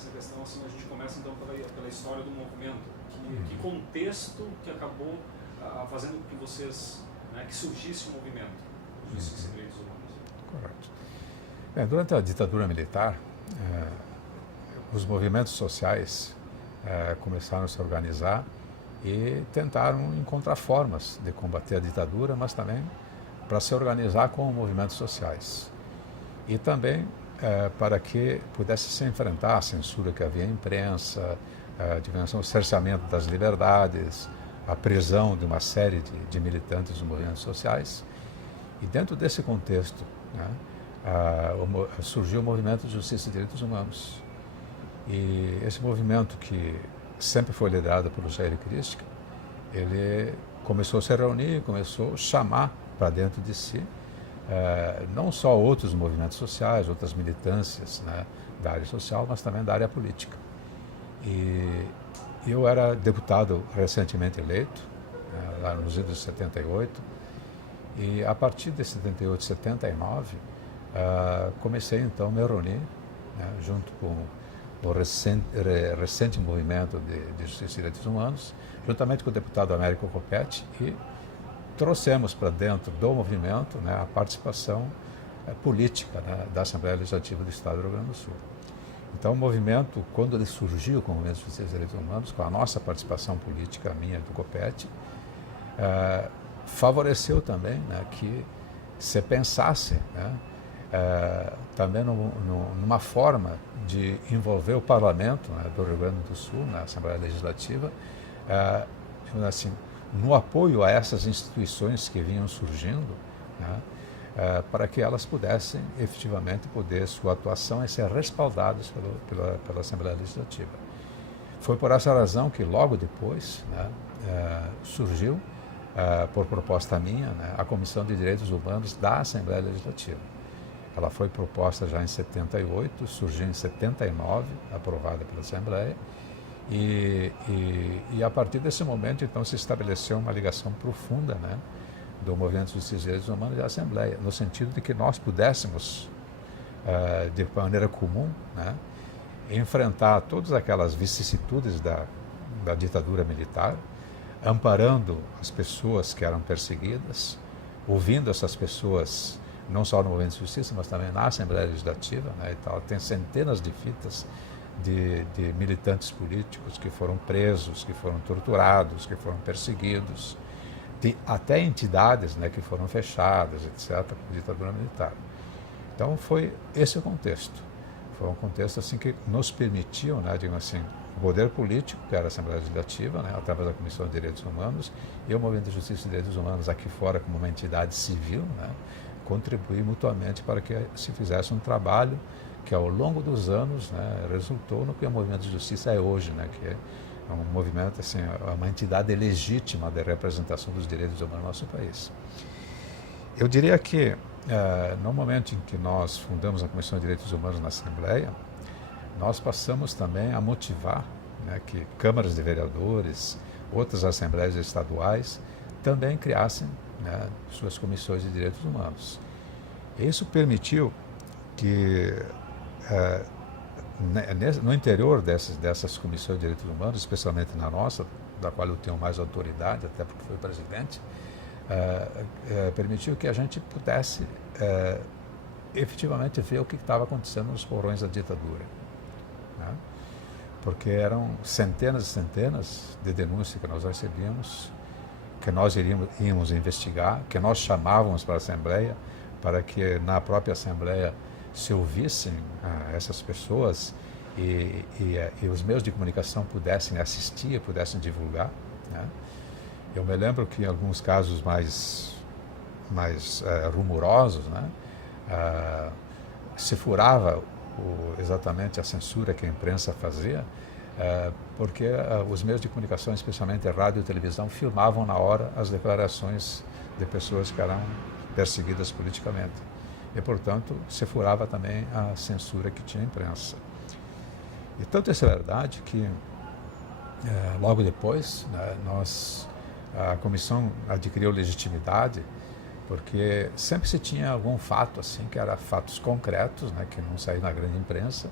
nessa questão, assim, a gente começa então pela história do movimento. Que contexto que acabou fazendo com que vocês, né, que surgisse o movimento de justiça e direitos humanos? Correto. Bem, durante a ditadura militar, os movimentos sociais começaram a se organizar e tentaram encontrar formas de combater a ditadura, mas também para se organizar como movimentos sociais. E também para que pudesse se enfrentar a censura que havia à imprensa, o cerceamento das liberdades, a prisão de uma série de militantes dos movimentos sociais. E dentro desse contexto, né, surgiu o movimento de justiça e direitos humanos. E esse movimento, que sempre foi liderado por Jair Cristina, ele começou a se reunir, começou a chamar para dentro de si não só outros movimentos sociais, outras militâncias, né, da área social, mas também da área política. E eu era deputado recentemente eleito, lá nos anos de 78, e a partir de 78, 79, comecei então a me reunir, né, junto com o recente movimento de justiça e direitos humanos, juntamente com o deputado Américo Coppetti, e trouxemos para dentro do movimento, né, a participação política, né, da Assembleia Legislativa do Estado do Rio Grande do Sul. Então, o movimento, quando ele surgiu com o Movimento de Justiça e Direitos Humanos, com a nossa participação política, minha e do Coppetti, favoreceu também, né, que se pensasse, né, também numa forma de envolver o Parlamento, né, do Rio Grande do Sul, na Assembleia Legislativa, assim, no apoio a essas instituições que vinham surgindo, né, para que elas pudessem efetivamente sua atuação e ser respaldadas pela Assembleia Legislativa. Foi por essa razão que logo depois, né, surgiu, por proposta minha, né, a Comissão de Direitos Humanos da Assembleia Legislativa. Ela foi proposta já em 78, surgiu em 79, aprovada pela Assembleia, e a partir desse momento, então, se estabeleceu uma ligação profunda, né, do Movimento de Justiça e Direitos Humanos e da Assembleia, no sentido de que nós pudéssemos, de maneira comum, né, enfrentar todas aquelas vicissitudes da ditadura militar, amparando as pessoas que eram perseguidas, ouvindo essas pessoas, não só no Movimento de Justiça, mas também na Assembleia Legislativa, né, e tal. Tem centenas de fitas de militantes políticos que foram presos, que foram torturados, que foram perseguidos, até entidades, né, que foram fechadas, etc., por ditadura militar. Então foi esse o contexto. Foi um contexto assim que nos permitiu, né, digamos assim, o poder político, que era a Assembleia Legislativa, né, através da Comissão de Direitos Humanos, e o Movimento de Justiça e Direitos Humanos aqui fora como uma entidade civil, né, contribuir mutuamente para que se fizesse um trabalho que ao longo dos anos, né, resultou no que o Movimento de Justiça é hoje, né, que é um movimento, assim, uma entidade legítima de representação dos direitos humanos no nosso país. Eu diria que, no momento em que nós fundamos a Comissão de Direitos Humanos na Assembleia, nós passamos também a motivar, né, que câmaras de vereadores, outras assembleias estaduais, também criassem, né, suas comissões de direitos humanos. Isso permitiu que, no interior dessas comissões de direitos humanos, especialmente na nossa, da qual eu tenho mais autoridade, até porque fui presidente, permitiu que a gente pudesse efetivamente ver o que estava acontecendo nos porões da ditadura, né? Porque eram centenas e centenas de denúncias que nós recebíamos, que nós íamos investigar, que nós chamávamos para a Assembleia, para que na própria Assembleia se ouvissem essas pessoas e os meios de comunicação pudessem assistir, pudessem divulgar, né? Eu me lembro que em alguns casos mais rumorosos, né, se furava exatamente a censura que a imprensa fazia, porque os meios de comunicação, especialmente a rádio e televisão, filmavam na hora as declarações de pessoas que eram perseguidas politicamente. E, portanto, se furava também a censura que tinha a imprensa. E tanto isso é verdade que, logo depois, né, a comissão adquiriu legitimidade, porque sempre se tinha algum fato, assim, que era fatos concretos, né, que não saíam na grande imprensa,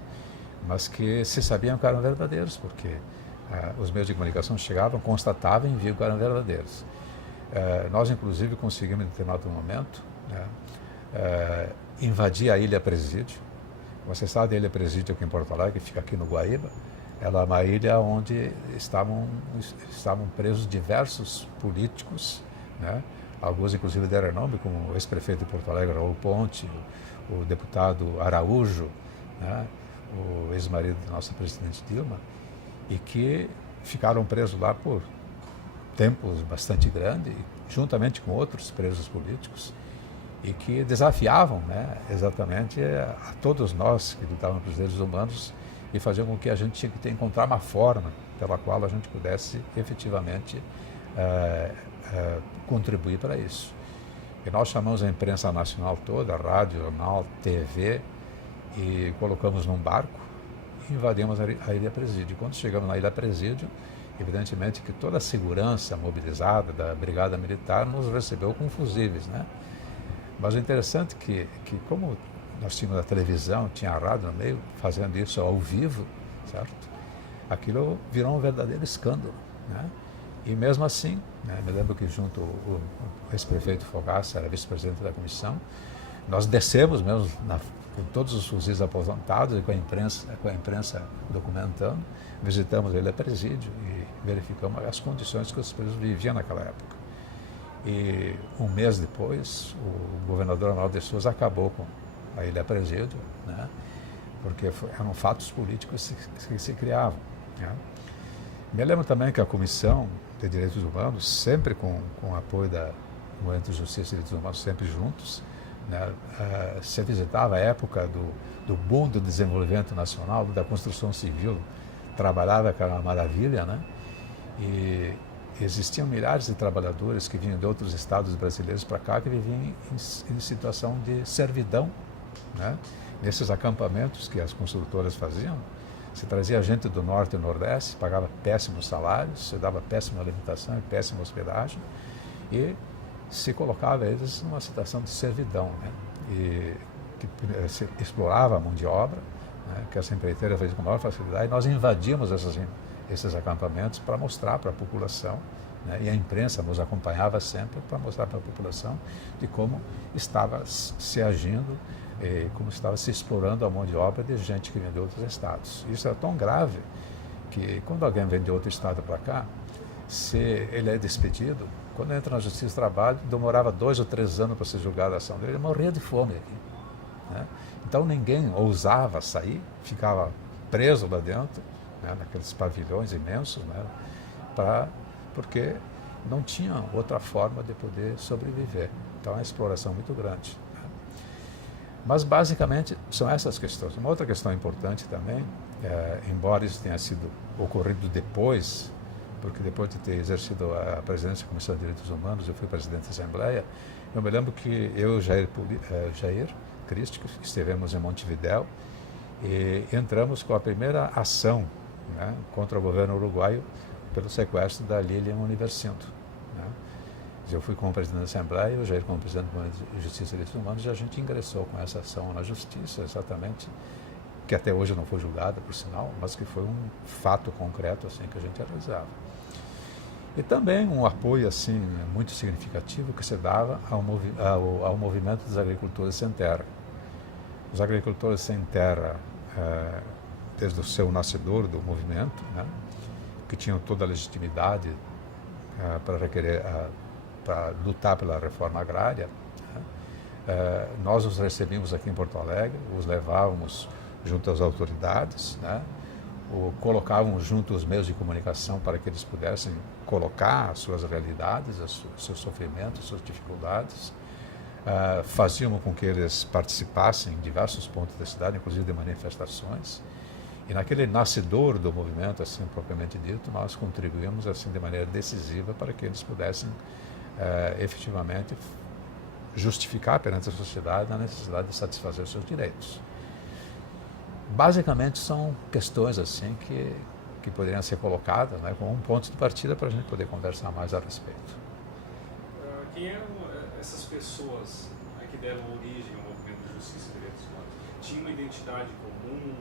mas que se sabiam que eram verdadeiros, porque os meios de comunicação chegavam, constatavam e viam que eram verdadeiros. Nós, inclusive, conseguimos, em determinado momento, né, invadir a Ilha Presídio. Você sabe, a Ilha Presídio aqui em Porto Alegre, que fica aqui no Guaíba, ela é uma ilha onde estavam presos diversos políticos, né? Alguns inclusive deram nome, como o ex-prefeito de Porto Alegre, Raul Ponte, o deputado Araújo, né? O ex-marido da nossa presidente Dilma, e que ficaram presos lá por tempos bastante grandes, juntamente com outros presos políticos, e que desafiavam, né, exatamente a todos nós que lutavam pelos direitos humanos e faziam com que a gente tinha que encontrar uma forma pela qual a gente pudesse efetivamente contribuir para isso. E nós chamamos a imprensa nacional toda, rádio, jornal, TV, e colocamos num barco e invadimos a Ilha Presídio. Quando chegamos na Ilha Presídio, evidentemente que toda a segurança mobilizada da Brigada Militar nos recebeu com fusíveis, né? Mas o interessante é que como nós tínhamos a televisão, tinha a rádio no meio, fazendo isso ao vivo, certo? Aquilo virou um verdadeiro escândalo, né? E mesmo assim, né, me lembro que junto o ex-prefeito Fogaça, era vice-presidente da comissão, nós descemos mesmo com todos os fuzis aposentados e com a imprensa documentando, visitamos a Ilha Presídio e verificamos as condições que os presos viviam naquela época. E um mês depois, o governador Amaraldo de Souza acabou com a Ilha Presídio, né, porque eram fatos políticos que se criavam, né. Me lembro também que a Comissão de Direitos Humanos, sempre com o apoio da Movimento de Justiça e Direitos Humanos, sempre juntos, né, se visitava a época do boom do desenvolvimento nacional, da construção civil, trabalhava, que era uma maravilha, né, e existiam milhares de trabalhadores que vinham de outros estados brasileiros para cá, que viviam em situação de servidão, né, nesses acampamentos que as construtoras faziam. Se trazia gente do norte e nordeste, pagava péssimos salários, se dava péssima alimentação e péssima hospedagem, e se colocava eles numa situação de servidão, né? E que se explorava a mão de obra, né? Que essa empreiteira fazia com maior facilidade, e nós invadíamos esses acampamentos para mostrar para a população, né? E a imprensa nos acompanhava sempre para mostrar para a população de como estava se agindo, como estava se explorando a mão de obra de gente que vem de outros estados. Isso é tão grave que quando alguém vem de outro estado para cá, se ele é despedido, quando entra na Justiça do Trabalho, demorava 2 ou 3 anos para ser julgada a ação dele, ele morria de fome aqui, né? Então ninguém ousava sair, ficava preso lá dentro, né, naqueles pavilhões imensos, né, porque não tinha outra forma de poder sobreviver. Então é uma exploração muito grande. Mas, basicamente, são essas questões. Uma outra questão importante também, embora isso tenha sido ocorrido depois, porque depois de ter exercido a presidência da Comissão de Direitos Humanos, eu fui presidente da Assembleia, eu me lembro que eu e Jair Cristo estivemos em Montevidéu e entramos com a primeira ação, né, contra o governo uruguaio pelo sequestro da Lilian Universindo, né. Eu fui como presidente da Assembleia, o Jair como presidente da Justiça e Direitos Humanos, e a gente ingressou com essa ação na Justiça, exatamente, que até hoje não foi julgada, por sinal, mas que foi um fato concreto assim, que a gente realizava. E também um apoio assim, muito significativo que se dava ao movimento dos agricultores sem terra. Os agricultores sem terra, desde o seu nascedor do movimento, né, que tinham toda a legitimidade para requerer para lutar pela reforma agrária, né? Nós os recebíamos aqui em Porto Alegre, os levávamos junto às autoridades, né? Colocávamos junto os meios de comunicação para que eles pudessem colocar as suas realidades, os seus sofrimentos, as suas dificuldades, fazíamos com que eles participassem em diversos pontos da cidade, inclusive de manifestações. E naquele nascedor do movimento, assim propriamente dito, nós contribuímos assim de maneira decisiva para que eles pudessem efetivamente justificar perante a sociedade a necessidade de satisfazer os seus direitos. Basicamente são questões assim que poderiam ser colocadas, né, como um ponto de partida para a gente poder conversar mais a respeito. Quem eram essas pessoas, né, que deram origem ao movimento de justiça e direitos humanos? Tinha uma identidade comum?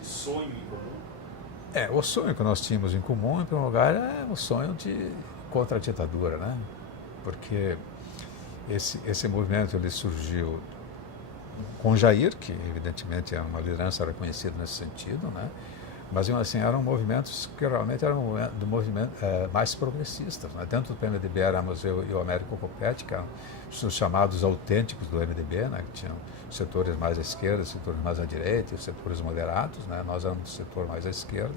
de sonho em comum? O sonho que nós tínhamos em comum, em primeiro lugar, é o sonho contra a ditadura, né? Porque esse movimento ele surgiu com Jair, que evidentemente é uma liderança reconhecida nesse sentido, né? Mas assim, eram movimentos que realmente eram mais progressistas, né? Dentro do PMDB éramos eu e o Américo Coppetti, que eram os chamados autênticos do MDB, né? Que tinham setores mais à esquerda, setores mais à direita, e os setores moderados, né? Nós éramos do setor mais à esquerda.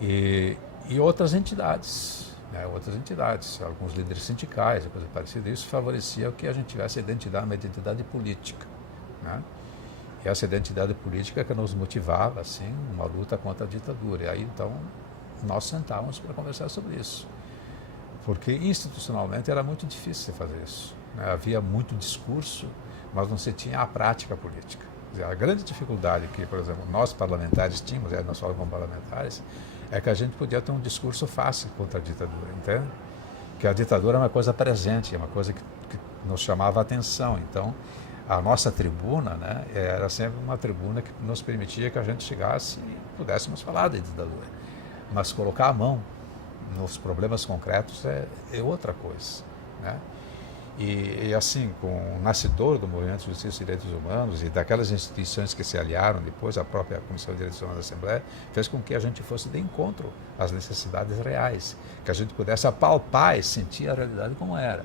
E outras entidades, né? Outras entidades, alguns líderes sindicais, coisa parecida. Isso favorecia que a gente tivesse uma identidade política, né? E essa identidade política que nos motivava, assim, uma luta contra a ditadura. E aí, então, nós sentávamos para conversar sobre isso. Porque institucionalmente era muito difícil fazer isso, né? Havia muito discurso, mas não se tinha a prática política. Quer dizer, a grande dificuldade que, por exemplo, nós parlamentares tínhamos, nós falamos como parlamentares, é que a gente podia ter um discurso fácil contra a ditadura, entende? Que a ditadura é uma coisa presente, é uma coisa que nos chamava a atenção. Então, a nossa tribuna, né, era sempre uma tribuna que nos permitia que a gente chegasse e pudéssemos falar da ditadura. Mas colocar a mão nos problemas concretos é outra coisa, né? E assim, com o nascedor do Movimento de Justiça e Direitos Humanos e daquelas instituições que se aliaram depois, a própria Comissão de Direitos Humanos da Assembleia, fez com que a gente fosse de encontro às necessidades reais, que a gente pudesse apalpar e sentir a realidade como era.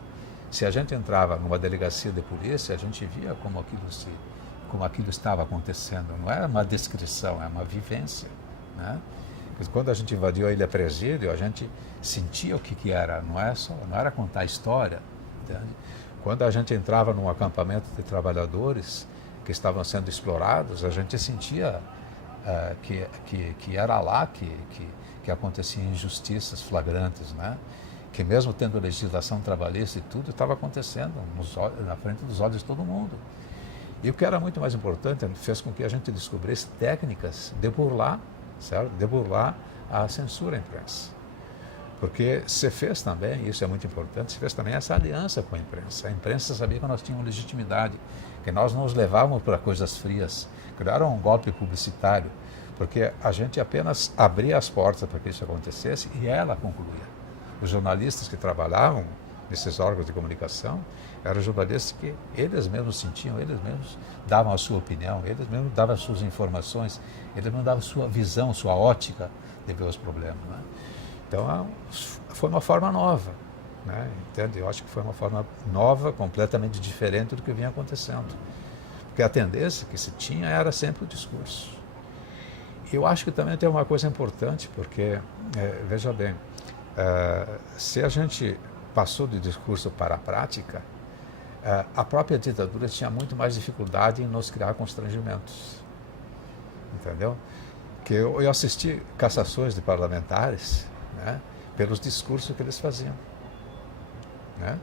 Se a gente entrava numa delegacia de polícia, a gente via como aquilo estava acontecendo. Não era uma descrição, é uma vivência, né? Quando a gente invadiu a Ilha Presídio, a gente sentia o que era, não era contar a história, entende? Quando a gente entrava num acampamento de trabalhadores que estavam sendo explorados, a gente sentia que era lá que aconteciam injustiças flagrantes, né? Que mesmo tendo legislação trabalhista e tudo, estava acontecendo na frente dos olhos de todo mundo. E o que era muito mais importante, fez com que a gente descobrisse técnicas de burlar, certo? De burlar a censura à imprensa. Porque se fez também, isso é muito importante, se fez também essa aliança com a imprensa. A imprensa sabia que nós tínhamos legitimidade, que nós não os levávamos para coisas frias, que não era um golpe publicitário, porque a gente apenas abria as portas para que isso acontecesse e ela concluía. Os jornalistas que trabalhavam nesses órgãos de comunicação eram jornalistas que eles mesmos sentiam, eles mesmos davam a sua opinião, eles mesmos davam as suas informações, eles mesmos davam a sua visão, sua ótica de ver os problemas, né? Então, foi uma forma nova, né? Entende? Eu acho que foi uma forma nova, completamente diferente do que vinha acontecendo. Porque a tendência que se tinha era sempre o discurso. E eu acho que também tem uma coisa importante, porque, veja bem, se a gente passou do discurso para a prática, a própria ditadura tinha muito mais dificuldade em nos criar constrangimentos, entendeu? Que eu assisti cassações de parlamentares, né, pelos discursos que eles faziam, né?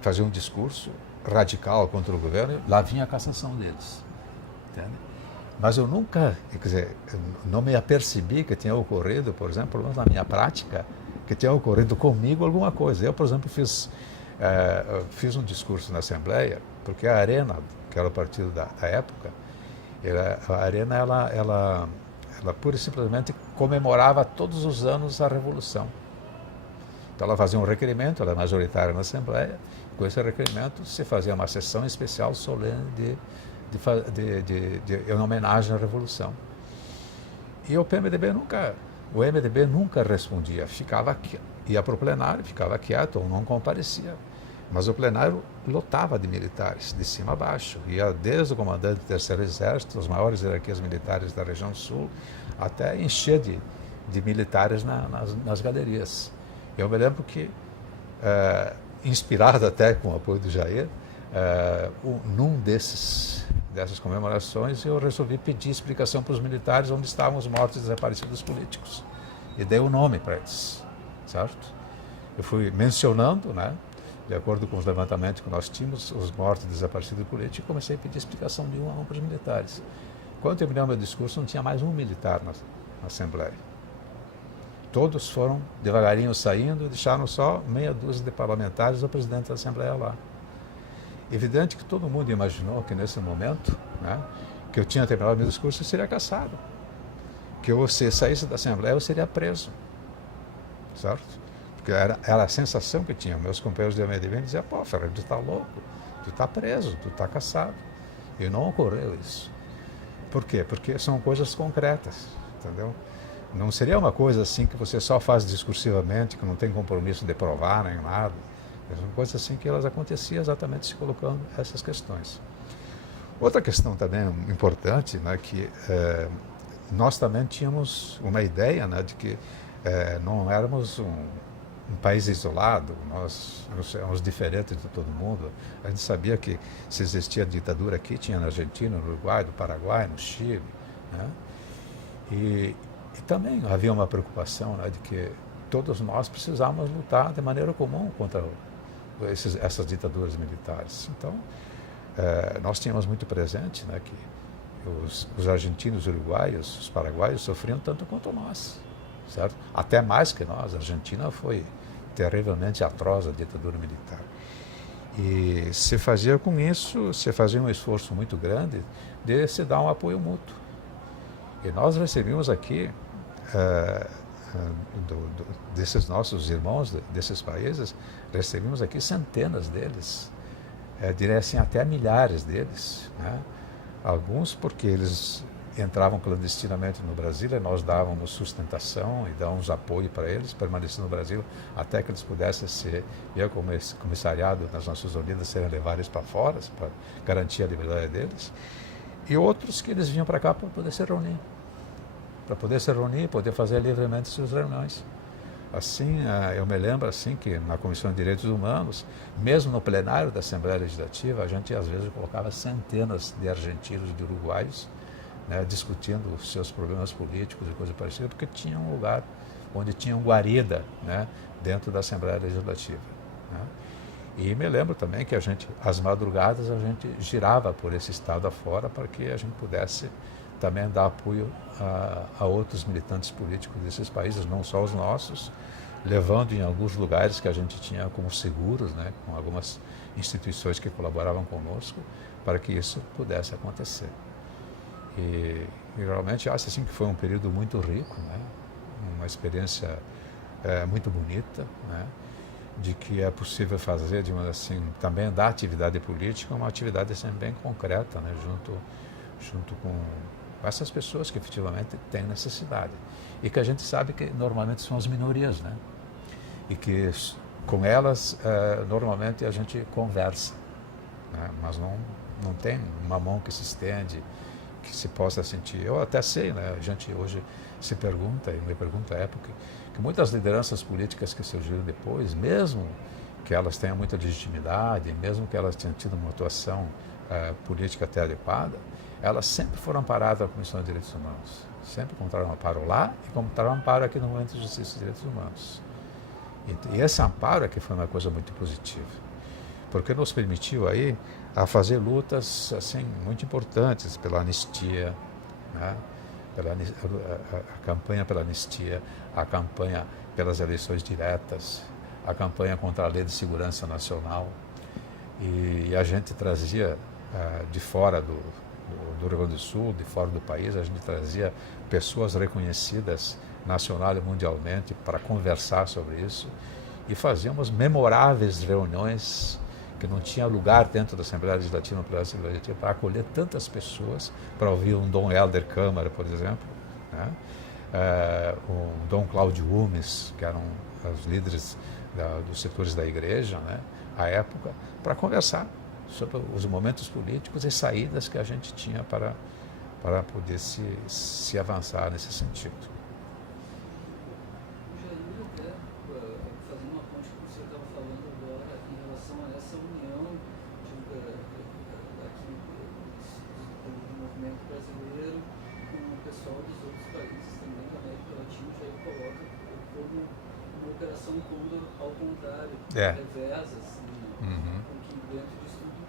Faziam um discurso radical contra o governo, lá vinha a cassação deles, entende? Mas eu nunca, quer dizer, não me apercebi que tinha ocorrido, por exemplo, pelo menos na minha prática, que tinha ocorrido comigo alguma coisa. Eu, por exemplo, fiz um discurso na Assembleia, porque a Arena, que era o partido da época, a Arena, ela pura e simplesmente comemorava todos os anos a Revolução. Então ela fazia um requerimento, ela é majoritária na Assembleia, com esse requerimento se fazia uma sessão especial solene em homenagem à Revolução. E o MDB nunca respondia, ia para o plenário, ficava quieto ou não comparecia. Mas o plenário lotava de militares, de cima a baixo. Ia desde o comandante do Terceiro Exército, as maiores hierarquias militares da região sul, até encher de militares nas galerias. Eu me lembro que, inspirado até com o apoio do Jair, num dessas comemorações, eu resolvi pedir explicação para os militares onde estavam os mortos e desaparecidos políticos. E dei o nome para eles, certo? Eu fui mencionando, né, de acordo com os levantamentos que nós tínhamos, os mortos e desaparecidos políticos, e comecei a pedir explicação de um a um para os militares. Quando terminei o meu discurso, não tinha mais um militar na Assembleia. Todos foram devagarinho saindo e deixaram só meia dúzia de parlamentares e o presidente da Assembleia lá. Evidente que todo mundo imaginou que nesse momento, né, que eu tinha terminado o meu discurso, eu seria cassado. que você saísse da Assembleia, eu seria preso, certo? Porque era a sensação que tinha. Meus companheiros de MDB diziam, pô, Ferreira, tu está louco, tu está preso, tu está caçado. E não ocorreu isso. Por quê? Porque são coisas concretas, entendeu? Não seria uma coisa assim que você só faz discursivamente, que não tem compromisso de provar nem nada. São coisas assim que elas aconteciam exatamente se colocando essas questões. Outra questão também importante, né, que nós também tínhamos uma ideia, né, de que não éramos um país isolado, nós éramos diferentes de todo mundo. A gente sabia que se existia ditadura aqui, tinha na Argentina, no Uruguai, no Paraguai, no Chile, né? E também havia uma preocupação, né, de que todos nós precisávamos lutar de maneira comum contra essas ditaduras militares. Então, nós tínhamos muito presente, né, que os argentinos, os uruguaios, os paraguaios sofriam tanto quanto nós, certo? Até mais que nós. A Argentina foi terrivelmente atroz a ditadura militar. E se fazia com isso, se fazia um esforço muito grande de se dar um apoio mútuo. E nós recebemos aqui, desses nossos irmãos desses países, recebemos aqui centenas deles, diria assim, até milhares deles, né? Alguns porque eles entravam clandestinamente no Brasil e nós dávamos sustentação e dávamos apoio para eles, permanecendo no Brasil até que eles pudessem ser, eu como comissariado nas Nações Unidas, serem levados para fora, para garantir a liberdade deles. E outros que eles vinham para cá para poder se reunir, poder fazer livremente suas reuniões. Assim, eu me lembro assim que na Comissão de Direitos Humanos, mesmo no plenário da Assembleia Legislativa, a gente às vezes colocava centenas de argentinos e de uruguaios, né, discutindo os seus problemas políticos e coisa parecida, porque tinha um lugar onde tinha guarida, né, dentro da Assembleia Legislativa, né? E me lembro também que às madrugadas, a gente girava por esse estado afora para que a gente pudesse também dar apoio a outros militantes políticos desses países, não só os nossos, levando em alguns lugares que a gente tinha como seguros, né, com algumas instituições que colaboravam conosco, para que isso pudesse acontecer. E realmente acho assim que foi um período muito rico, né, uma experiência muito bonita, né, de que é possível fazer, de uma, assim, também da atividade política uma atividade assim, bem concreta, né, junto com essas pessoas que efetivamente têm necessidade e que a gente sabe que normalmente são as minorias, né? E que com elas normalmente a gente conversa, né? Mas não tem uma mão que se estende, que se possa sentir. Eu até sei, né? A gente hoje se pergunta, e me pergunta à época, que muitas lideranças políticas que surgiram depois, mesmo que elas tenham muita legitimidade, mesmo que elas tenham tido uma atuação política até adequada, elas sempre foram amparadas na Comissão de Direitos Humanos. Sempre encontraram amparo lá e encontraram amparo aqui no Movimento de Justiça e Direitos Humanos. E esse amparo aqui foi uma coisa muito positiva, porque nos permitiu aí a fazer lutas assim, muito importantes pela anistia, né? A campanha pela anistia, a campanha pelas eleições diretas, a campanha contra a Lei de Segurança Nacional. E a gente trazia de fora do Rio Grande do Sul, de fora do país, a gente trazia pessoas reconhecidas nacional e mundialmente para conversar sobre isso e fazíamos memoráveis reuniões que não tinha lugar dentro da Assembleia Legislativa, no plenário da Assembleia Legislativa, para acolher tantas pessoas, para ouvir um Dom Helder Câmara, por exemplo, né? Um Dom Cláudio Umes, que eram os líderes dos setores da igreja, né? À época, para conversar sobre os momentos políticos e saídas que a gente tinha para poder se avançar nesse sentido. Jair, até fazendo uma ponte com o que você estava falando agora em relação a essa união aqui do movimento brasileiro com o pessoal dos outros países também da América Latina, o Jair coloca como uma operação Condor ao contrário, reveza, assim, porque dentro disso tudo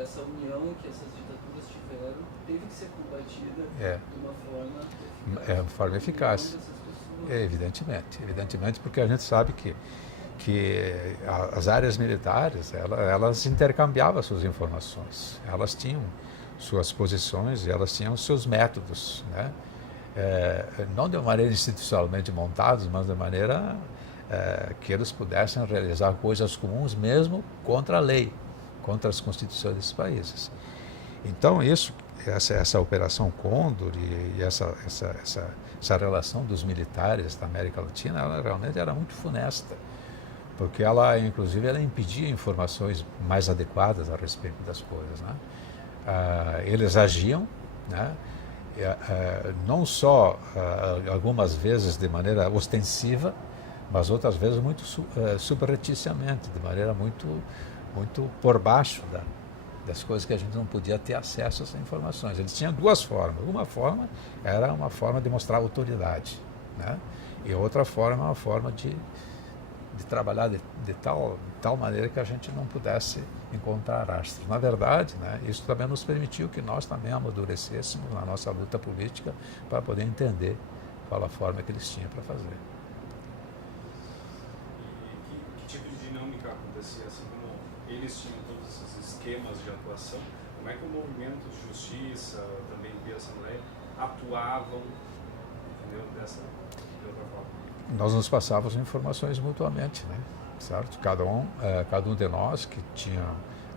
essa união que essas ditaduras tiveram teve que ser combatida de uma forma eficaz. Evidentemente, porque a gente sabe que as áreas militares, elas intercambiavam suas informações, elas tinham suas posições e elas tinham seus métodos, né? não de uma maneira institucionalmente montados, mas de maneira que eles pudessem realizar coisas comuns mesmo contra a lei, contra as constituições desses países. Então essa Operação Condor e essa relação dos militares da América Latina, ela realmente era muito funesta, porque ela, inclusive, ela impedia informações mais adequadas a respeito das coisas, né? Eles agiam, né? Não só algumas vezes de maneira ostensiva, mas outras vezes muito subrepticiamente, de maneira muito por baixo das coisas que a gente não podia ter acesso a essas informações. Eles tinham duas formas. Uma forma era uma forma de mostrar autoridade, né? E outra forma é uma forma de trabalhar de tal maneira que a gente não pudesse encontrar rastros. Na verdade, né, isso também nos permitiu que nós também amadurecêssemos na nossa luta política para poder entender qual a forma que eles tinham para fazer. E que tipo de dinâmica acontecia? Assim como eles tinham todos esses esquemas de atuação, como é que o movimento de justiça, também via Assembleia, atuavam, entendeu, de outra forma? Nós nos passávamos informações mutuamente, né? Certo? Cada um de nós que tinha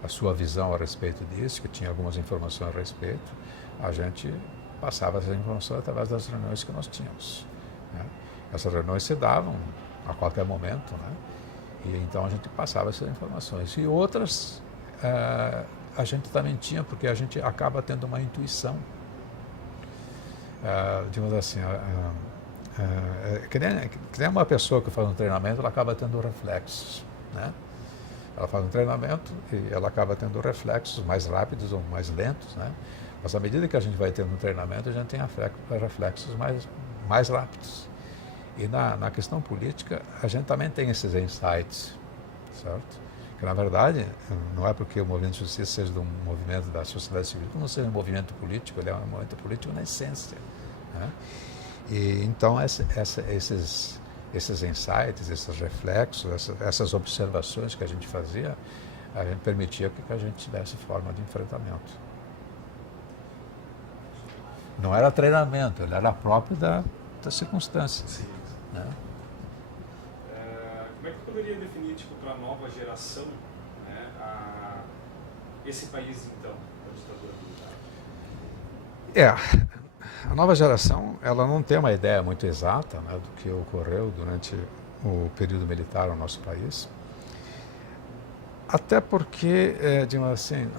a sua visão a respeito disso, que tinha algumas informações a respeito, a gente passava essas informações através das reuniões que nós tínhamos, né? Essas reuniões se davam a qualquer momento, né? E então a gente passava essas informações. E outras a gente também tinha, porque a gente acaba tendo uma intuição, digamos assim, que nem uma pessoa que faz um treinamento, ela acaba tendo reflexos, né? Ela faz um treinamento e ela acaba tendo reflexos mais rápidos ou mais lentos, né? Mas à medida que a gente vai tendo um treinamento, a gente tem reflexos mais rápidos. E na questão política, a gente também tem esses insights, certo? Que na verdade, não é porque o movimento de justiça seja um movimento da sociedade civil, que não seja um movimento político, ele é um movimento político na essência, né? E então esses insights, esses reflexos, essas observações que a gente fazia, a gente permitia que a gente tivesse forma de enfrentamento. Não era treinamento, ele era próprio da circunstância. Sim. Né? Como é que eu poderia definir, para a nova geração, né, esse país, então, da ditadura militar? A nova geração, ela não tem uma ideia muito exata, né, do que ocorreu durante o período militar no nosso país. Até porque, digamos assim,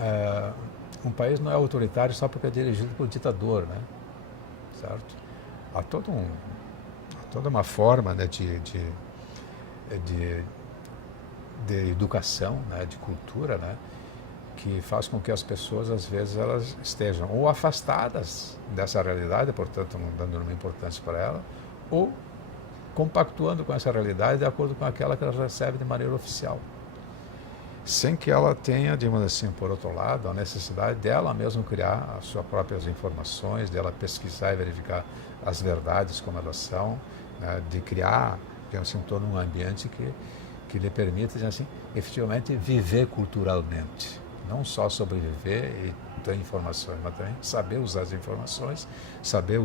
um país não é autoritário só porque é dirigido por ditador, né? Certo? Há toda uma forma, né, de educação, né, de cultura, né, que faz com que as pessoas, às vezes, elas estejam ou afastadas dessa realidade, portanto, não dando nenhuma importância para ela, ou compactuando com essa realidade de acordo com aquela que ela recebe de maneira oficial. Sem que ela tenha, digamos assim, por outro lado, a necessidade dela mesma criar as suas próprias informações, dela pesquisar e verificar as verdades como elas são, né, de criar, digamos assim, todo um ambiente que lhe permita, digamos assim, efetivamente viver culturalmente. Não só sobreviver e ter informações, mas também saber usar as informações, saber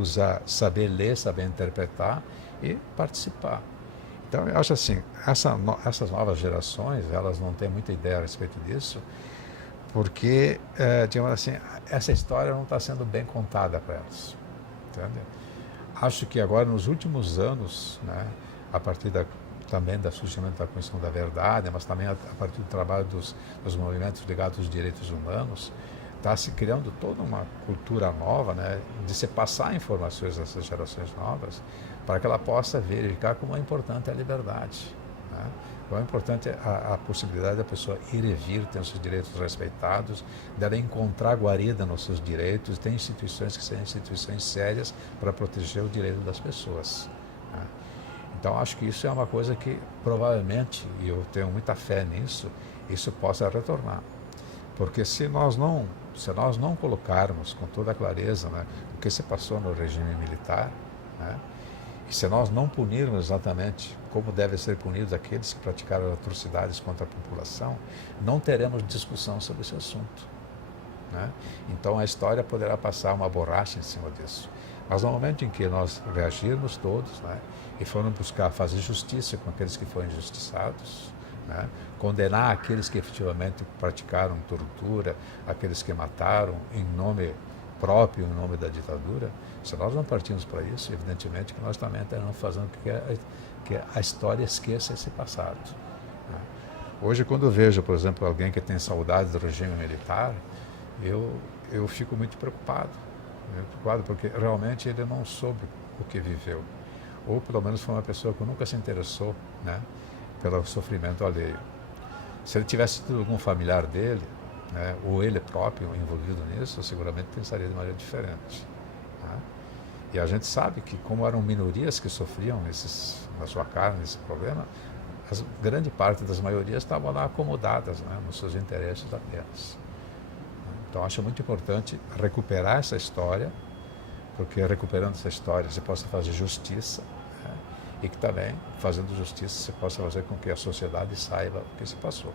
ler, saber interpretar e participar. Então, eu acho assim, essas novas gerações, elas não têm muita ideia a respeito disso, porque, digamos assim, essa história não está sendo bem contada para elas. Entende? Acho que agora, nos últimos anos, né, a partir também do surgimento da Comissão da Verdade, mas também a partir do trabalho dos movimentos ligados aos direitos humanos, está se criando toda uma cultura nova, né, de se passar informações dessas gerações novas, para que ela possa verificar como é importante a liberdade, né? Como é importante a possibilidade da pessoa ir e vir, ter os seus direitos respeitados, dela encontrar guarida nos seus direitos, tem instituições que sejam instituições sérias para proteger o direito das pessoas, né? Então, acho que isso é uma coisa que provavelmente, e eu tenho muita fé nisso, isso possa retornar. Porque se nós não colocarmos com toda a clareza, né, o que se passou no regime militar, né, e se nós não punirmos exatamente como devem ser punidos aqueles que praticaram atrocidades contra a população, não teremos discussão sobre esse assunto, né? Então a história poderá passar uma borracha em cima disso. Mas no momento em que nós reagirmos todos, né, e formos buscar fazer justiça com aqueles que foram injustiçados, né, condenar aqueles que efetivamente praticaram tortura, aqueles que mataram em nome próprio, em nome da ditadura, se nós não partimos para isso, evidentemente que nós também estamos fazendo que a história esqueça esse passado. Né. Hoje, quando eu vejo, por exemplo, alguém que tem saudade do regime militar, eu fico muito preocupado, porque realmente ele não soube o que viveu. Ou pelo menos foi uma pessoa que nunca se interessou, né, pelo sofrimento alheio. Se ele tivesse tido algum familiar dele, né, ou ele próprio envolvido nisso, seguramente pensaria de maneira diferente. Né? E a gente sabe que, como eram minorias que sofriam na sua carne esse problema, grande parte das maiorias estavam lá acomodadas, né, nos seus interesses apenas. Então, acho muito importante recuperar essa história, porque recuperando essa história você possa fazer justiça, né, e que também, fazendo justiça, você possa fazer com que a sociedade saiba o que se passou.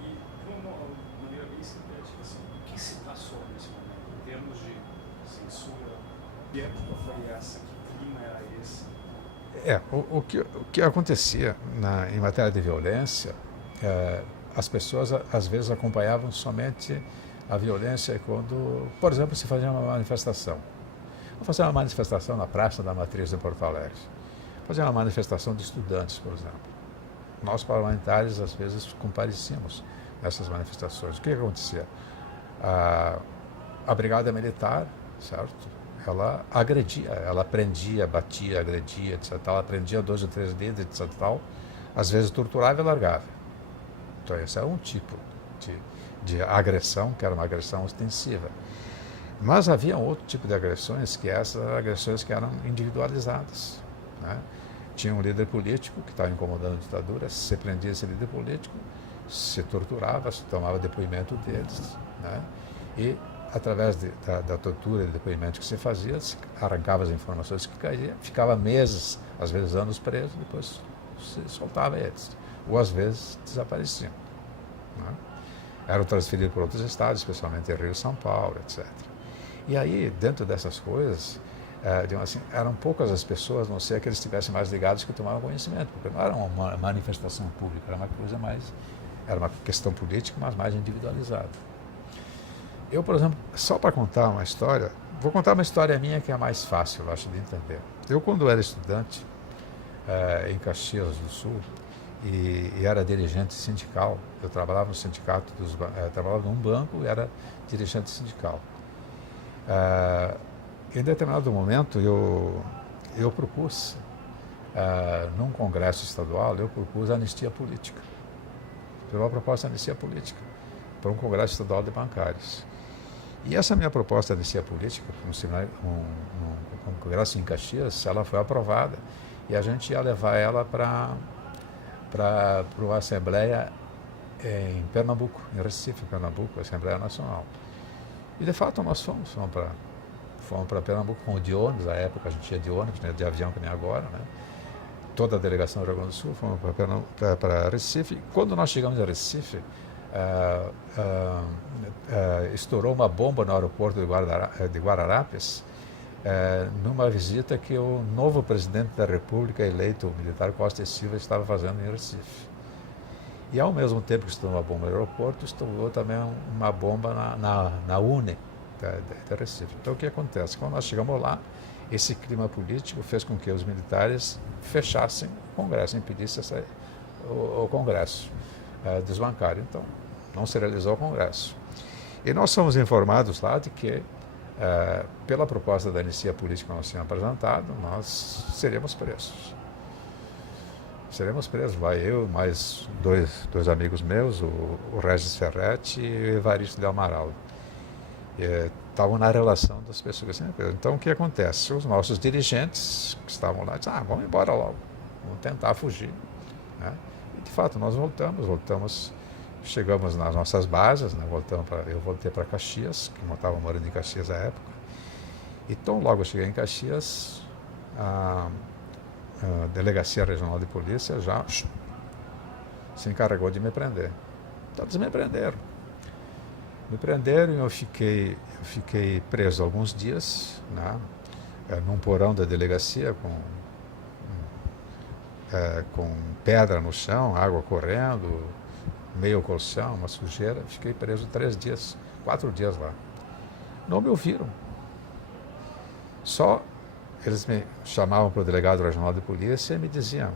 E, de uma maneira bem sintética, assim, o que se passou nesse momento, em termos de censura? Que época foi essa? Que clima era esse? O que acontecia em matéria de violência, as pessoas às vezes acompanhavam somente a violência quando, por exemplo, se fazia uma manifestação. Vou fazer uma manifestação na Praça da Matriz em Porto Alegre. Fazer uma manifestação de estudantes, por exemplo. Nós, parlamentares, às vezes comparecíamos nessas manifestações. O que acontecia? A Brigada Militar, certo? Ela agredia, ela prendia, batia, agredia, etc. Ela prendia 2 ou 3 líderes, etc. Às vezes torturava e largava. Então, esse é um tipo de agressão, que era uma agressão ostensiva. Mas havia outro tipo de agressões, que essas eram agressões que eram individualizadas. Né? Tinha um líder político que estava incomodando a ditadura, se prendia esse líder político, se torturava, se tomava depoimento deles, né? E, através da tortura e depoimento que se fazia, se arrancava as informações que caíam, ficava meses, às vezes anos preso, depois se soltava eles. Ou às vezes desapareciam. Né? Eram transferidos para outros estados, especialmente em Rio e São Paulo, etc. E aí, dentro dessas coisas, assim, eram poucas as pessoas, a não ser que eles estivessem mais ligados, que tomavam conhecimento, porque não era uma manifestação pública, era uma coisa mais, era uma questão política, mas mais individualizada. Eu, por exemplo, só para contar uma história, vou contar uma história minha que é mais fácil, eu acho, de entender. Eu, quando era estudante, em Caxias do Sul, e era dirigente sindical. Eu trabalhava no sindicato trabalhava num banco e era dirigente sindical. Em determinado momento eu propus, num congresso estadual, eu propus anistia política. Foi uma proposta de anistia política para um congresso estadual de bancários. E essa minha proposta de anistia política, um congresso em Caxias, ela foi aprovada e a gente ia levar ela para a Assembleia em Pernambuco, em Recife, Pernambuco, a Assembleia Nacional. E de fato nós fomos para Pernambuco com o de ônibus, à época a gente ia de ônibus, né, de avião que nem agora, né? Toda a delegação do Rio Grande do Sul, fomos para Recife. Quando nós chegamos a Recife, estourou uma bomba no aeroporto de Guararapes, numa visita que o novo presidente da República eleito, o militar Costa e Silva, estava fazendo em Recife. E ao mesmo tempo que estourou uma bomba no aeroporto, estourou também uma bomba na UNE de Recife. Então o que acontece? Quando nós chegamos lá, esse clima político fez com que os militares fechassem o Congresso, impedissem o Congresso desbancar. Então não se realizou o Congresso. E nós fomos informados lá de que pela proposta da anistia política que nós tínhamos apresentado, nós seríamos presos. Seremos presos, eu, mais dois amigos meus, o Regis Ferretti e o Evaristo de Amaral. Estavam na relação das pessoas que presos. Então, o que acontece? Os nossos dirigentes que estavam lá disseram, vamos embora logo, vamos tentar fugir. Né? E, de fato, nós voltamos, chegamos nas nossas bases, né? Eu voltei para Caxias, que não estava morando em Caxias à época. E tão logo eu cheguei em Caxias, a Delegacia Regional de Polícia já se encarregou de me prender. Então eles me prenderam. Me prenderam e eu fiquei preso alguns dias, né, num porão da delegacia com pedra no chão, água correndo, meio colchão, uma sujeira. Fiquei preso 3 dias, 4 dias lá. Não me ouviram. Só eles me chamavam para o delegado regional de polícia e me diziam,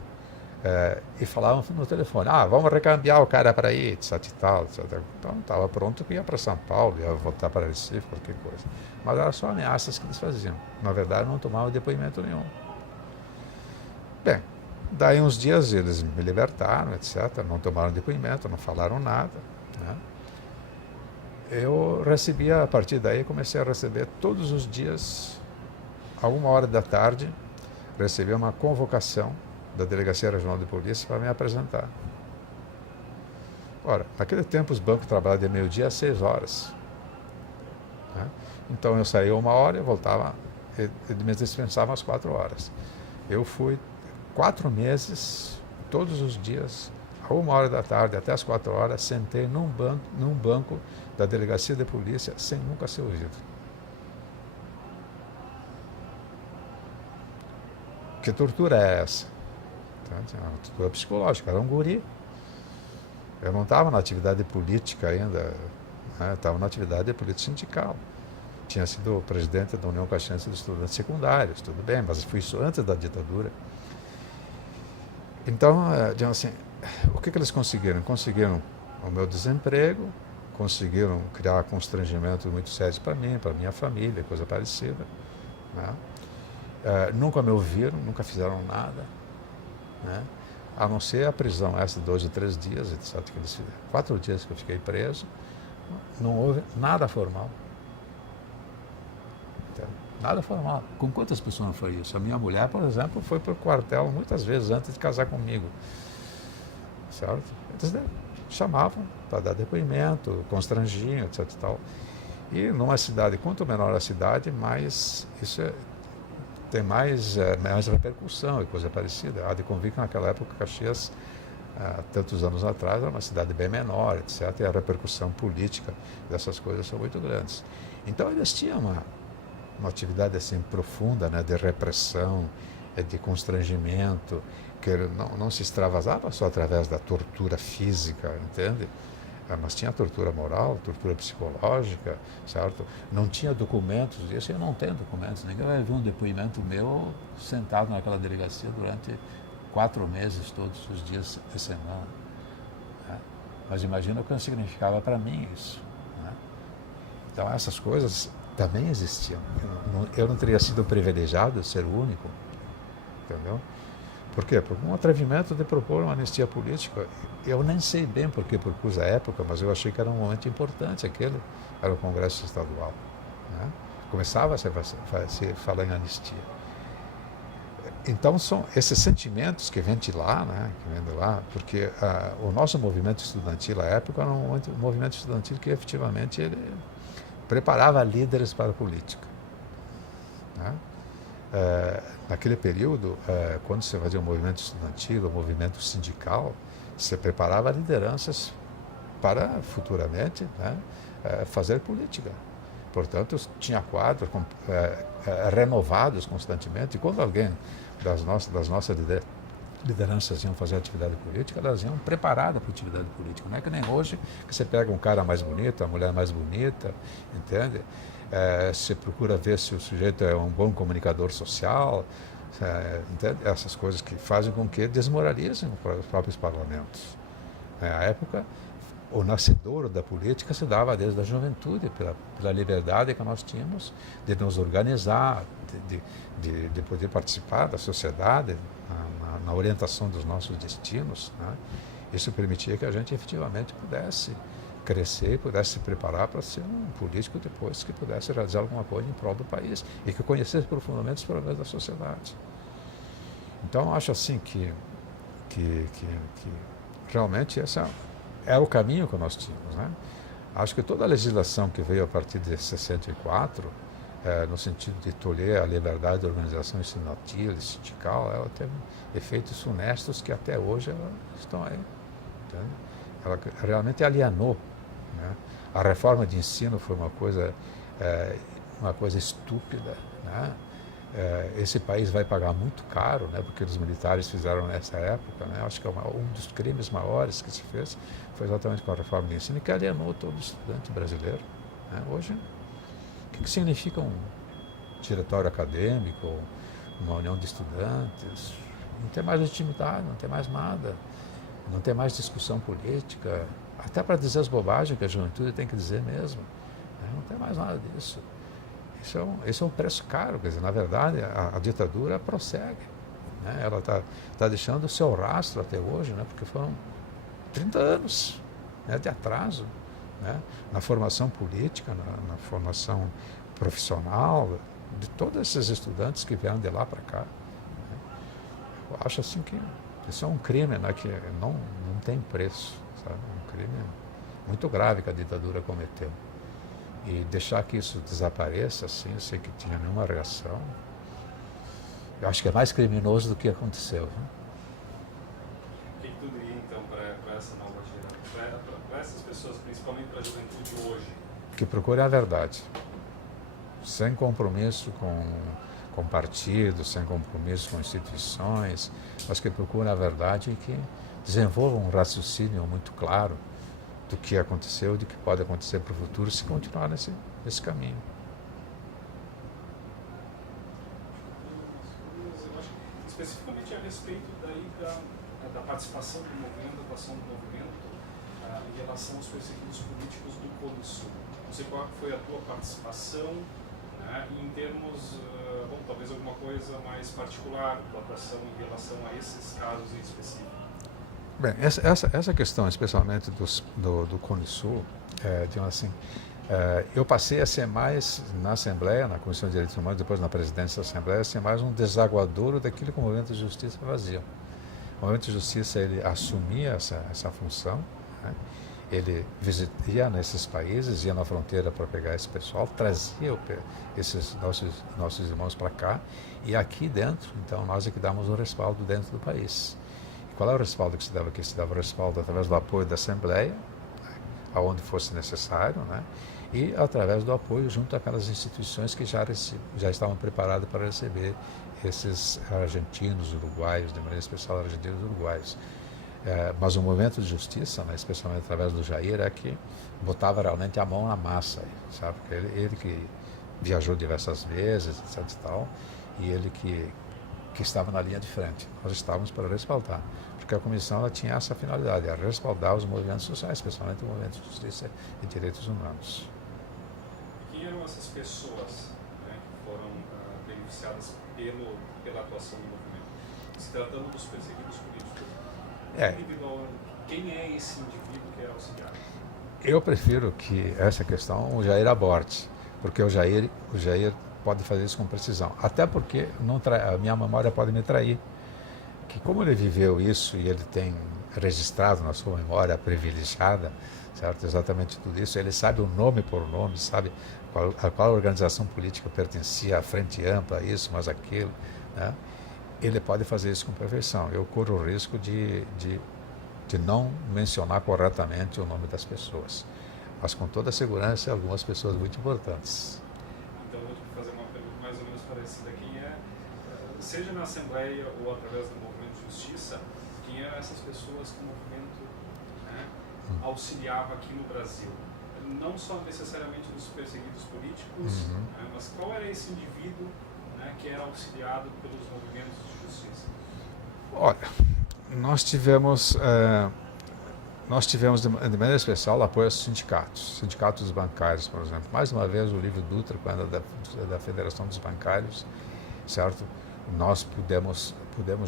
e falavam no telefone, vamos recambiar o cara para aí, etc e tal, etc. Então estava pronto que ia para São Paulo, ia voltar para Recife, qualquer coisa. Mas eram só ameaças que eles faziam. Na verdade, não tomavam depoimento nenhum. Bem, daí uns dias eles me libertaram, etc. Não tomaram depoimento, não falaram nada, né? Eu recebia, a partir daí, comecei a receber todos os dias, a 1h da tarde, recebia uma convocação da Delegacia Regional de Polícia para me apresentar. Ora, naquele tempo os bancos trabalhavam de meio-dia a 6 horas. Né? Então eu saía 1h, eu voltava, eles me dispensavam às 4 horas. Eu fui 4 meses, todos os dias, a 1h da tarde até às 4 horas, sentei num banco da Delegacia de Polícia sem nunca ser ouvido. Que tortura é essa? Uma tortura psicológica. Era um guri. Eu não estava na atividade política ainda, né? Estava na atividade política sindical. Tinha sido presidente da União Caxiense dos Estudantes Secundários, tudo bem, mas foi isso antes da ditadura. Então, digamos assim, o que eles conseguiram? Conseguiram o meu desemprego, conseguiram criar constrangimentos muito sérios para mim, para minha família, coisa parecida, né? Nunca me ouviram, nunca fizeram nada, né? A não ser a prisão essa de 2 ou 3 dias, etc. 4 dias que eu fiquei preso, não houve nada formal. Entendeu? Nada formal. Com quantas pessoas foi isso? A minha mulher, por exemplo, foi para o quartel muitas vezes antes de casar comigo. Certo? Eles chamavam para dar depoimento, constrangiam, etc. E tal. E numa cidade, quanto menor a cidade, mais isso tem mais repercussão e coisa parecida. Há de convir que naquela época Caxias, tantos anos atrás, era uma cidade bem menor, etc. E a repercussão política dessas coisas são muito grandes. Então eles tinham uma atividade assim profunda, né, de repressão, de constrangimento, que não se extravasava só através da tortura física, entende? Mas tinha tortura moral, tortura psicológica, certo? Não tinha documentos disso, eu não tenho documentos. Ninguém vai ver um depoimento meu sentado naquela delegacia durante 4 meses, todos os dias de semana. Né? Mas imagina o que significava para mim isso. Né? Então essas coisas também existiam. Eu não teria sido privilegiado de ser o único, entendeu? Por quê? Por um atrevimento de propor uma anistia política. Eu nem sei bem por que propus a época, mas eu achei que era um momento importante, aquele era o Congresso Estadual. Né? Começava a se falar em anistia. Então são esses sentimentos que vêm de lá, né? Que vêm de lá, porque o nosso movimento estudantil à época era um movimento estudantil que efetivamente ele preparava líderes para a política. Né? Naquele período, quando você fazia o movimento estudantil, o movimento sindical, você preparava lideranças para futuramente, né, fazer política. Portanto, tinha quadros renovados constantemente. E quando alguém das nossas lideranças iam fazer atividade política, elas iam preparadas para a atividade política. Não é que nem hoje, que você pega um cara mais bonito, uma mulher mais bonita, entende? Você procura ver se o sujeito é um bom comunicador social, entende? Essas coisas que fazem com que desmoralizem os próprios parlamentos. Na época, o nascedouro da política se dava desde a juventude, pela liberdade que nós tínhamos de nos organizar, de poder participar da sociedade, na orientação dos nossos destinos. Né? Isso permitia que a gente efetivamente pudesse crescer e pudesse se preparar para ser um político depois que pudesse realizar alguma coisa em prol do país e que conhecesse profundamente os problemas da sociedade. Então, acho assim que realmente esse era o caminho que nós tínhamos. Né? Acho que toda a legislação que veio a partir de 64, no sentido de tolher a liberdade de organização estudantil e sindical, ela teve efeitos funestos que até hoje estão aí. Entende? Ela realmente alienou, né, né? A reforma de ensino foi uma coisa estúpida, né? Esse país vai pagar muito caro, né, porque os militares fizeram nessa época, né? Acho que um dos crimes maiores que se fez foi exatamente com a reforma de ensino, que alienou todo estudante brasileiro, né? Hoje, o que significa um diretório acadêmico, uma união de estudantes? Não tem mais legitimidade, não tem mais nada, não tem mais discussão política, até para dizer as bobagens que a juventude tem que dizer mesmo, né? Não tem mais nada disso. Isso é um preço caro, quer dizer, na verdade a ditadura prossegue, né? Ela tá deixando o seu rastro até hoje, né? Porque foram 30 anos, né, de atraso, né? Na formação política, na formação profissional de todos esses estudantes que vieram de lá para cá, né? Eu acho assim que isso é um crime, né, que não tem preço, sabe? Um crime muito grave que a ditadura cometeu. E deixar que isso desapareça, assim, sem que tenha nenhuma reação, eu acho que é mais criminoso do que aconteceu. Né? O que tu diria, então, para essa nova geração, para essas pessoas, principalmente para a juventude hoje? Que procure a verdade, sem compromisso com partidos, sem compromisso com instituições, mas que procure a verdade e que desenvolvam um raciocínio muito claro do que aconteceu, do que pode acontecer para o futuro se continuar nesse caminho. Eu acho, especificamente a respeito daí da participação do movimento, da atuação do movimento em relação aos perseguidos políticos do Cone Sul. Não sei qual foi a tua participação, né, em termos, talvez alguma coisa mais particular, tua atuação em relação a esses casos em específico. Bem, essa questão, especialmente do Cone Sul, eu passei a ser mais, na Assembleia, na Comissão de Direitos Humanos, depois na presidência da Assembleia, a ser mais um desaguadouro daquilo que o Movimento de Justiça fazia. O Movimento de Justiça, ele assumia essa função, né? Ele ia nesses países, ia na fronteira para pegar esse pessoal, trazia esses nossos irmãos para cá, e aqui dentro, então, nós é que damos o respaldo dentro do país. Qual é o respaldo que se dava aqui? Se dava o respaldo através do apoio da Assembleia, aonde fosse necessário, né? E através do apoio junto àquelas instituições que já estavam preparadas para receber esses argentinos, uruguaios, de maneira especial argentinos e uruguaios. Mas o movimento de justiça, né, especialmente através do Jair, é que botava realmente a mão na massa, sabe? Ele que viajou diversas vezes, etc. e tal, e ele que estava na linha de frente. Nós estávamos para respaldar, porque a comissão ela tinha essa finalidade, era respaldar os movimentos sociais, especialmente o movimento de justiça e direitos humanos. E quem eram essas pessoas, né, que foram beneficiadas pela atuação do movimento? Se tratando dos perseguidos políticos, quem é esse indivíduo que é auxiliado? Eu prefiro que essa questão o Jair aborte, porque o Jair pode fazer isso com precisão. Até porque a minha memória pode me trair. Que como ele viveu isso e ele tem registrado na sua memória privilegiada, certo? Exatamente tudo isso, ele sabe o nome por nome, sabe a qual organização política pertencia, à Frente Ampla, isso, mas aquilo, né? Ele pode fazer isso com perfeição. Eu corro o risco de não mencionar corretamente o nome das pessoas, mas com toda a segurança algumas pessoas muito importantes. Então, eu vou fazer uma pergunta mais ou menos parecida. Quem seja na Assembleia ou através do Movimento de Justiça, quem eram essas pessoas que o movimento, né, auxiliava aqui no Brasil? Não só necessariamente dos perseguidos políticos, né, mas qual era esse indivíduo, né, que era auxiliado pelos movimentos de justiça? Olha, nós tivemos de maneira especial apoio aos sindicatos bancários, por exemplo. Mais uma vez, o Livio Dutra, quando da Federação dos Bancários, certo? Nós pudemos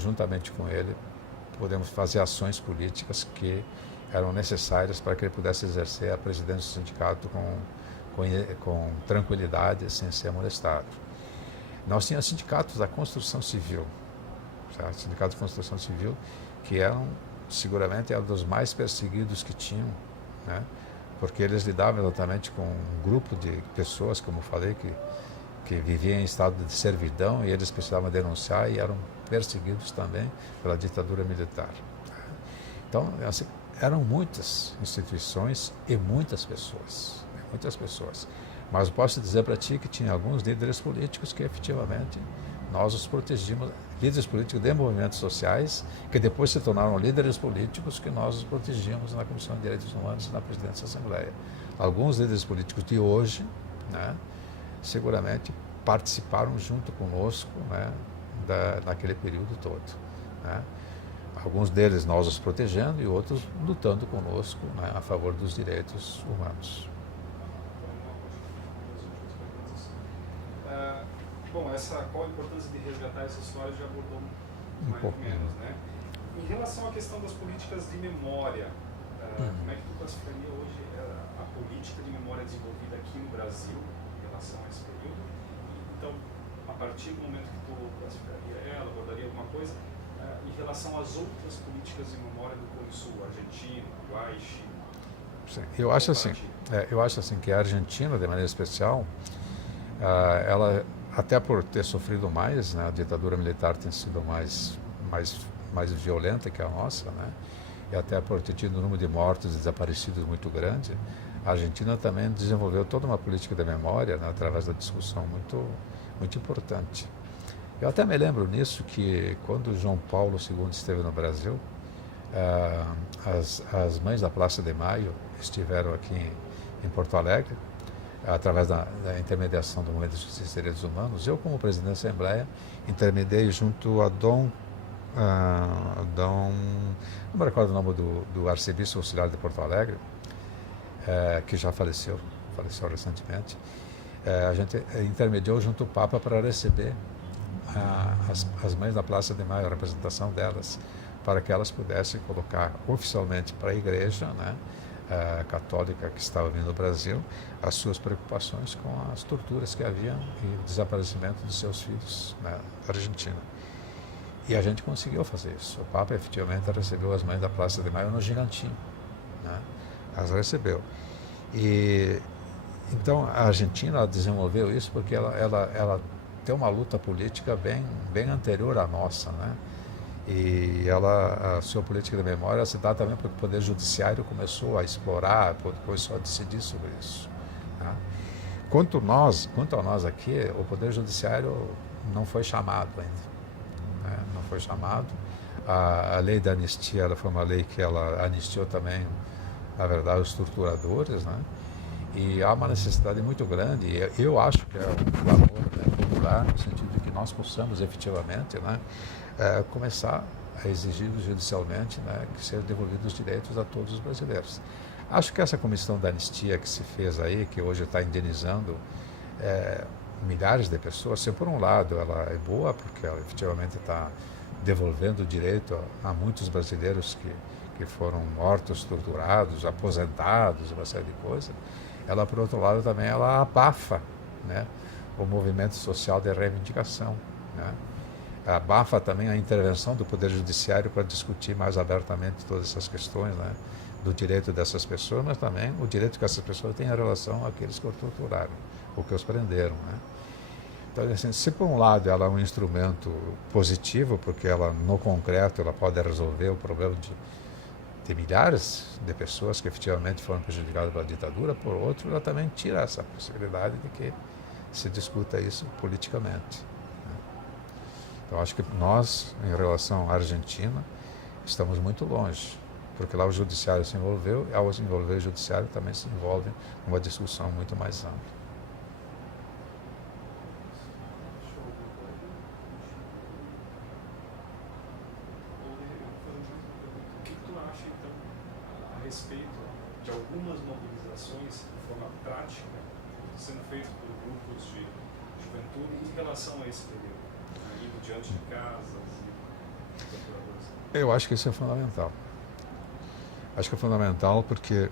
juntamente com ele, fazer ações políticas que eram necessárias para que ele pudesse exercer a presidência do sindicato com tranquilidade, sem ser molestado. Nós tínhamos sindicatos da construção civil, certo? Sindicatos de construção civil, que seguramente eram dos mais perseguidos que tinham, né? Porque eles lidavam exatamente com um grupo de pessoas, como eu falei, que viviam em estado de servidão e eles precisavam denunciar e eram perseguidos também pela ditadura militar. Então, eram muitas instituições e muitas pessoas. Mas eu posso dizer para ti que tinha alguns líderes políticos que efetivamente nós os protegimos, líderes políticos de movimentos sociais, que depois se tornaram líderes políticos que nós os protegimos na Comissão de Direitos Humanos e na Presidência da Assembleia. Alguns líderes políticos de hoje, né, seguramente participaram junto conosco, né, naquele período todo. Né. Alguns deles nós os protegendo e outros lutando conosco, né, a favor dos direitos humanos. Bom, qual a importância de resgatar essa história já abordou mais ou menos, né? Em relação à questão das políticas de memória, como é que tu classificaria hoje a política de memória desenvolvida aqui no Brasil em relação a esse período? Então, a partir do momento que tu classificaria ela, abordaria alguma coisa em relação às outras políticas de memória do Cone Sul, Argentina, Uruguai, Chile? Sim, eu acho assim que a Argentina, de maneira especial, ela até por ter sofrido mais, né, a ditadura militar tem sido mais violenta que a nossa, né, e até por ter tido um número de mortos e desaparecidos muito grande, a Argentina também desenvolveu toda uma política de memória, né, através da discussão muito importante. Eu até me lembro nisso que quando João Paulo II esteve no Brasil, as mães da Praça de Maio estiveram aqui em Porto Alegre, através da intermediação do Movimento de Justiça e Direitos Humanos. Eu, como presidente da Assembleia, intermediei junto a não me recordo o nome do arcebispo auxiliar de Porto Alegre, que já faleceu recentemente. A gente intermediou junto ao Papa para receber as mães da Praça de Maio, a representação delas, para que elas pudessem colocar oficialmente para a Igreja, né, católica que estava vindo do Brasil, as suas preocupações com as torturas que havia e o desaparecimento dos seus filhos na Argentina. E a gente conseguiu fazer isso. O Papa efetivamente recebeu as mães da Praça de Maio no Gigantinho, né? As recebeu. E então a Argentina desenvolveu isso porque ela tem uma luta política bem anterior à nossa, né? E a sua política de memória se dá também porque o Poder Judiciário começou a explorar, começou a decidir sobre isso. Né? Quanto a nós aqui, o Poder Judiciário não foi chamado ainda. Né? Não foi chamado. A lei da anistia, ela foi uma lei que ela anistiou também, na verdade, os torturadores, né? E há uma necessidade muito grande, e eu acho que é um valor, né, popular, no sentido de que nós possamos efetivamente, né, começar a exigir judicialmente, né, que sejam devolvidos os direitos a todos os brasileiros. Acho que essa comissão da anistia que se fez aí, que hoje está indenizando milhares de pessoas, se por um lado ela é boa, porque ela efetivamente está devolvendo o direito a muitos brasileiros que foram mortos, torturados, aposentados, uma série de coisas, ela, por outro lado, também ela abafa, né, o movimento social de reivindicação, né? Abafa também a intervenção do Poder Judiciário para discutir mais abertamente todas essas questões, né, do direito dessas pessoas, mas também o direito que essas pessoas têm em relação àqueles que os torturaram ou que os prenderam. Né? Então, assim, se por um lado ela é um instrumento positivo, porque ela, no concreto, ela pode resolver o problema de milhares de pessoas que efetivamente foram prejudicadas pela ditadura, por outro, ela também tira essa possibilidade de que se discuta isso politicamente. Né? Então, acho que nós, em relação à Argentina, estamos muito longe, porque lá o judiciário se envolveu, e ao se envolver o judiciário também se envolve numa discussão muito mais ampla. Respeito de algumas mobilizações de forma prática sendo feitas por grupos de juventude em relação a esse período, indo diante de casas e torturadores? Eu acho que isso é fundamental. Acho que é fundamental porque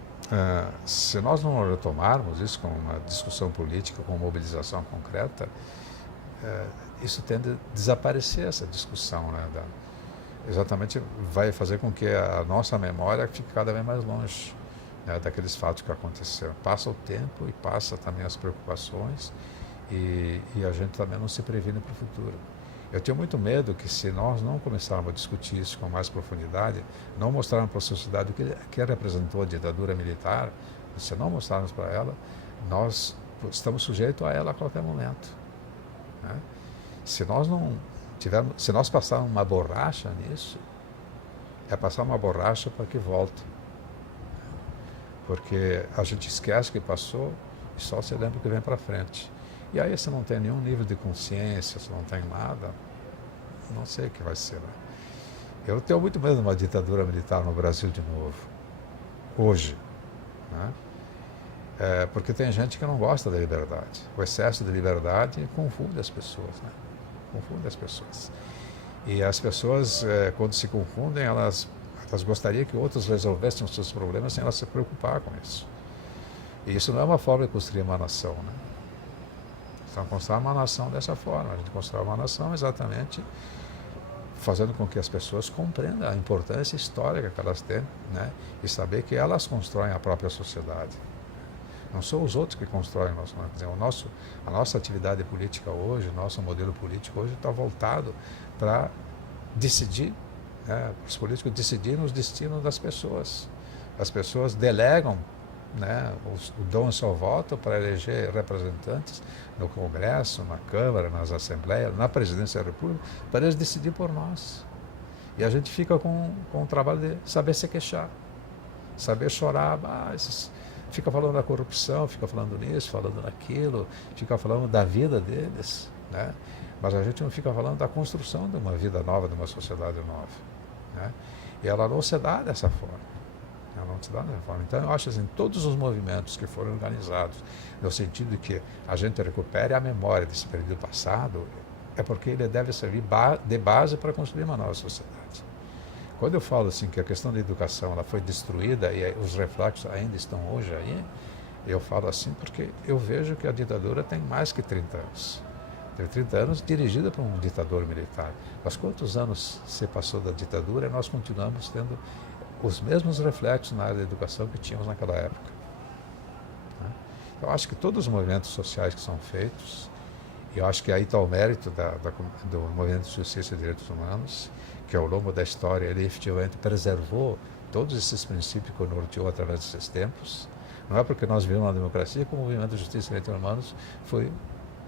se nós não retomarmos isso com uma discussão política, com uma mobilização concreta, isso tende a desaparecer, essa discussão, né, exatamente vai fazer com que a nossa memória fique cada vez mais longe, né, daqueles fatos que aconteceram. Passa o tempo e passa também as preocupações e a gente também não se previne para o futuro. Eu tenho muito medo que, se nós não começarmos a discutir isso com mais profundidade, não mostrarmos para a sociedade o que representou a ditadura militar, se não mostrarmos para ela, nós estamos sujeitos a ela a qualquer momento, né? Se nós passarmos uma borracha nisso, é passar uma borracha para que volte. Porque a gente esquece que passou e só se lembra que vem para frente. E aí, se não tem nenhum nível de consciência, se não tem nada, não sei o que vai ser, né? Eu tenho muito medo de uma ditadura militar no Brasil de novo, hoje, né? Porque tem gente que não gosta da liberdade. O excesso de liberdade confunde as pessoas, né? Confunde as pessoas. E as pessoas, quando se confundem, elas gostariam que outros resolvessem os seus problemas sem elas se preocupar com isso. E isso não é uma forma de construir uma nação, né? Então, constrói uma nação dessa forma. A gente constrói uma nação exatamente fazendo com que as pessoas compreendam a importância histórica que elas têm, né? E saber que elas constroem a própria sociedade. Não são os outros que constroem o nosso. Quer dizer, a nossa atividade política hoje, o nosso modelo político hoje está voltado para decidir, né? Os políticos decidirem os destinos das pessoas. As pessoas delegam, né, dão o seu voto para eleger representantes no Congresso, na Câmara, nas Assembleias, na Presidência da República, para eles decidir por nós. E a gente fica com o trabalho de saber se queixar, saber chorar, fica falando da corrupção, fica falando nisso, falando naquilo, fica falando da vida deles, né? Mas a gente não fica falando da construção de uma vida nova, de uma sociedade nova, né? E ela não se dá dessa forma. Ela não se dá dessa forma. Então, eu acho assim, todos os movimentos que foram organizados no sentido de que a gente recupere a memória desse período passado, é porque ele deve servir de base para construir uma nova sociedade. Quando eu falo assim que a questão da educação ela foi destruída e os reflexos ainda estão hoje aí, eu falo assim porque eu vejo que a ditadura tem mais que 30 anos. Tem 30 anos dirigida por um ditador militar. Mas quantos anos se passou da ditadura e nós continuamos tendo os mesmos reflexos na área da educação que tínhamos naquela época, né? Eu acho que todos os movimentos sociais que são feitos, eu acho que aí está o mérito do movimento de justiça e direitos humanos, que ao longo da história ele efetivamente preservou todos esses princípios que norteou através desses tempos. Não é porque nós vivemos uma democracia que o movimento de justiça e direitos humanos foi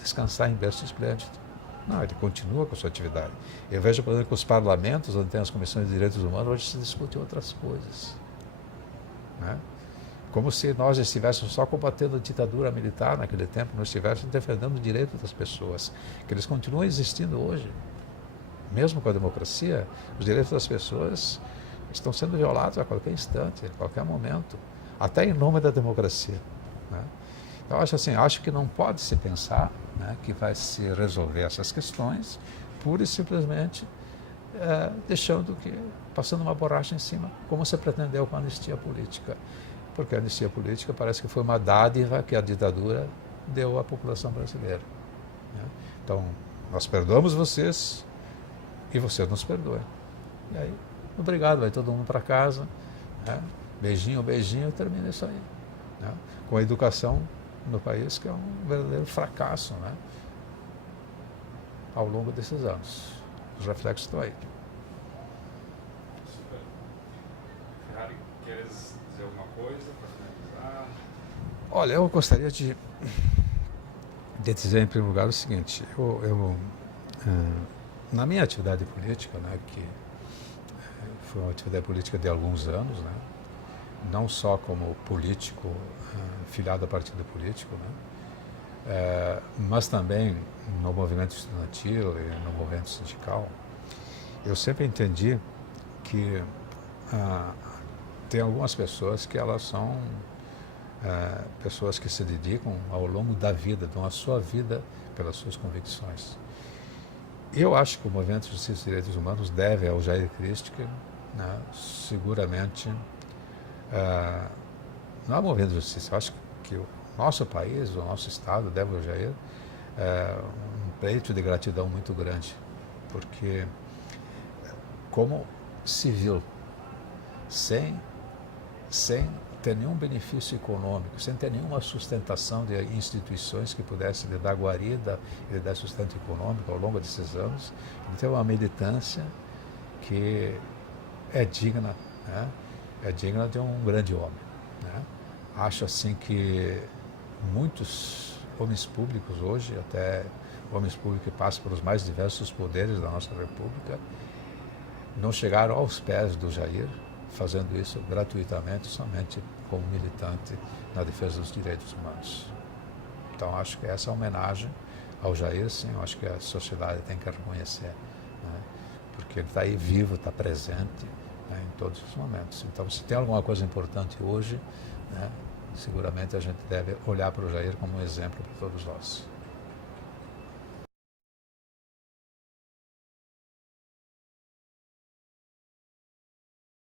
descansar em berço esplêndido. Não, ele continua com a sua atividade. Eu vejo, por exemplo, que os parlamentos, onde tem as comissões de direitos humanos, hoje se discutem outras coisas, né? Como se nós estivéssemos só combatendo a ditadura militar naquele tempo, nós estivéssemos defendendo o direito das pessoas, que eles continuam existindo hoje. Mesmo com a democracia, os direitos das pessoas estão sendo violados a qualquer instante, a qualquer momento, até em nome da democracia, né? Então, acho que não pode se pensar, né, que vai se resolver essas questões pura e simplesmente passando uma borracha em cima, como se pretendeu com a anistia política. Porque a anistia política parece que foi uma dádiva que a ditadura deu à população brasileira, né? Então, nós perdoamos vocês e vocês nos perdoem. E aí, obrigado, vai todo mundo para casa, né? Beijinho, beijinho, termina isso aí, né? Com a educação no país, que é um verdadeiro fracasso, né? Ao longo desses anos. Os reflexos estão aí. Super. Ferrari, queres dizer alguma coisa para finalizar? Olha, eu gostaria de dizer em primeiro lugar o seguinte, na minha atividade política, né, que foi uma atividade política de alguns anos, né, não só como político, filiado a partido político, né, mas também no movimento estudantil e no movimento sindical, eu sempre entendi que tem algumas pessoas que elas são pessoas que se dedicam ao longo da vida, dão a sua vida pelas suas convicções. Eu acho que o movimento de justiça e direitos humanos deve ao Jair Christke, né, seguramente, não é o movimento de justiça, eu acho que o nosso país, o nosso Estado deve ao Jair um pleito de gratidão muito grande, porque como civil, sem ter nenhum benefício econômico, sem ter nenhuma sustentação de instituições que pudessem lhe dar guarida e lhe dar sustento econômico ao longo desses anos, ele teve uma militância que é digna, né? É digna de um grande homem, né? Acho assim que muitos homens públicos hoje, até homens públicos que passam pelos mais diversos poderes da nossa República, não chegaram aos pés do Jair, fazendo isso gratuitamente, somente como militante na defesa dos direitos humanos. Então, acho que essa homenagem ao Jair, sim, eu acho que a sociedade tem que reconhecer, né? Porque ele está aí vivo, está presente, né, em todos os momentos. Então, se tem alguma coisa importante hoje, né, seguramente a gente deve olhar para o Jair como um exemplo para todos nós.